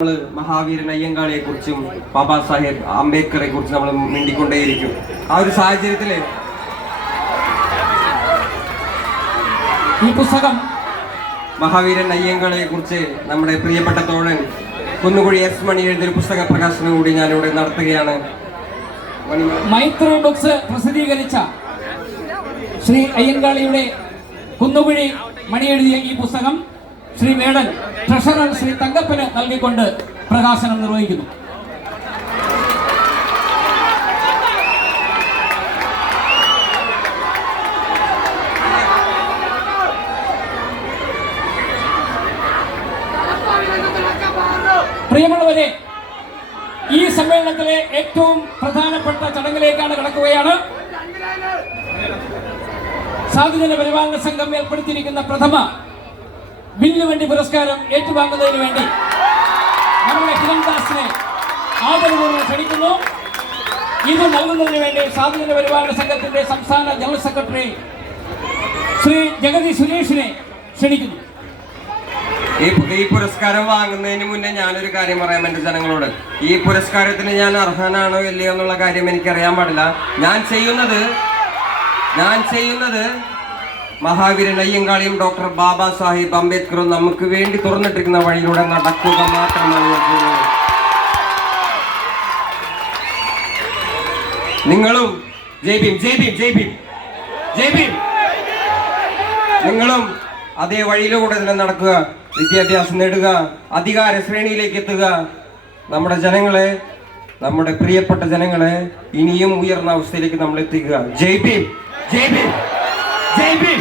മഹാവീരൻ അയ്യങ്കാളിയെ കുറിച്ചും ബാബാ സാഹേബ് അംബേദ്കറെ കുറിച്ച് നമ്മൾ മിണ്ടിക്കൊണ്ടേയിരിക്കും. ആ ഒരു സാഹചര്യത്തില് ഈ പുസ്തകം മഹാവീരൻ അയ്യങ്കാളിയെ കുറിച്ച് നമ്മുടെ പ്രിയപ്പെട്ട തോഴൻ കുന്നുകുഴി എസ് മണി എഴുതിയൊരു പുസ്തക പ്രകാശനം കൂടി ഞാനിവിടെ നടത്തുകയാണ്. മൈത്രി ബുക്സ് പ്രസിദ്ധീകരിച്ച ശ്രീ അയ്യങ്കാളിയുടെ കുന്നുകുഴി മണി എഴുതിയ ഈ പുസ്തകം ശ്രീ വേടൻ ട്രഷറർ ശ്രീ തങ്കപ്പന് നൽകിക്കൊണ്ട് പ്രകാശനം നിർവഹിക്കുന്നു. പ്രിയമുള്ളവരെ, ഈ സമ്മേളനത്തിലെ ഏറ്റവും പ്രധാനപ്പെട്ട ചടങ്ങിലേക്കാണ് കടക്കുകയാണ്. സാധുജന പരിപാലന സംഘം ഏർപ്പെടുത്തിയിരിക്കുന്ന പ്രഥമ വില്ലുവണ്ടി പുരസ്കാരം ഏറ്റുവാങ്ങുന്നതിന് വേണ്ടി നമ്മുടെ ഹിരൺദാസിനെ ആദരപൂർവ്വം ക്ഷണിക്കുന്നു. ഇത് നൽകുന്നതിന് വേണ്ടി സാധുജന പരിപാലന സംഘത്തിന്റെ സംസ്ഥാന ജനറൽ സെക്രട്ടറി ശ്രീ ജഗതി സുരേഷിനെ ക്ഷണിക്കുന്നു. ഈ പുരസ്കാരം വാങ്ങുന്നതിന് മുന്നേ ഞാനൊരു കാര്യം പറയാം എൻ്റെ ജനങ്ങളോട്. ഈ പുരസ്കാരത്തിന് ഞാൻ അർഹനാണോ ഇല്ലയോ എന്നുള്ള കാര്യം എനിക്കറിയാൻ പാടില്ല. ഞാൻ ചെയ്യുന്നത് മഹാവീരൻ അയ്യങ്കാളിയും ഡോക്ടർ ബാബാ സാഹിബ് അംബേദ്കറും നമുക്ക് വേണ്ടി തുറന്നിട്ടിരിക്കുന്ന വഴിയിലൂടെ നടക്കുക മാത്രമാണ് ഞാൻ ചെയ്യുന്നത്. നിങ്ങളും ജയ് ഭീം ജയ് ഭീം ജയ് ഭീം ജയ് ഭീം നിങ്ങളും അതേ വഴിയിലൂടെ തന്നെ നടക്കുക, വിദ്യാഭ്യാസം നേടുക, അധികാര ശ്രേണിയിലേക്ക് എത്തുക. നമ്മുടെ ജനങ്ങളെ, നമ്മുടെ പ്രിയപ്പെട്ട ജനങ്ങളെ ഇനിയും ഉയർന്ന അവസ്ഥയിലേക്ക് നമ്മൾ എത്തിക്കുക. ജയ് ഭീം ജയ് ഭീം ജയ് ഭീം.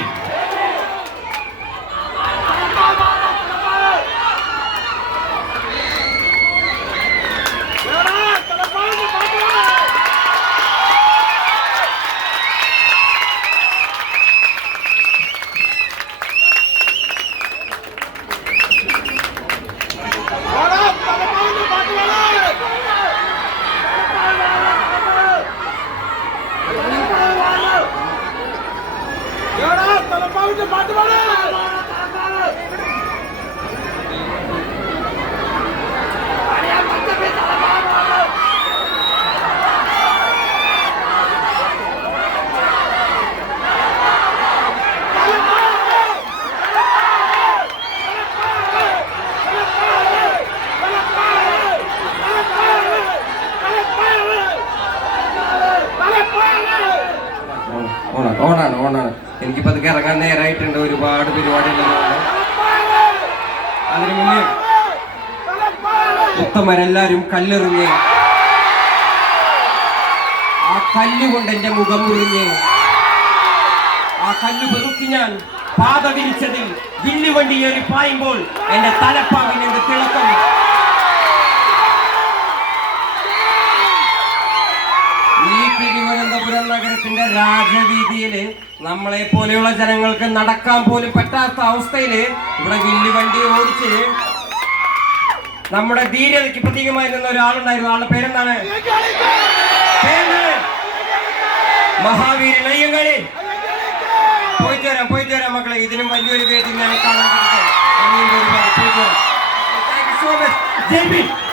ഓണാണ്. എനിക്കിപ്പോ അതൊക്കെ ഇറങ്ങാൻ നേരായിട്ടുണ്ട്. ഒരുപാട് പരിപാടികളുണ്ട്. അതിനു മുന്നേ ഉത്തമരെല്ലാരും കല്ലെറിഞ്ഞ് ആ കല്ലുകൊണ്ട് എന്റെ മുഖം മുറിഞ്ഞ് ആ കല്ല് പെറുക്കി ഞാൻ പാത വിരിച്ചതിൽ വില്ലുവണ്ടി ഏറി പായുമ്പോൾ എന്റെ തലപ്പാവിന് എന്ത് തിളക്കം. ഈ തിരുവനന്തപുരം നഗരത്തിന്റെ രാജവീതിയില് നമ്മളെ പോലെയുള്ള ജനങ്ങൾക്ക് നടക്കാൻ പോലും പറ്റാത്ത അവസ്ഥയില് ഇവിടെ വില്ലുവണ്ടി ഓടിച്ച് നമ്മുടെ ധീരതയ്ക്ക് പ്രതീകമായി നിന്ന ഒരാളുണ്ടായിരുന്നു. ആളുടെ പേരെന്താണ്? മഹാവീരൻ അയ്യങ്കാളി. പോയിട്ട് വരാം മക്കളെ. ഇതിനും വലിയൊരു വേദി ഞാൻ കാണാൻ. പോയിട്ട് വരാം.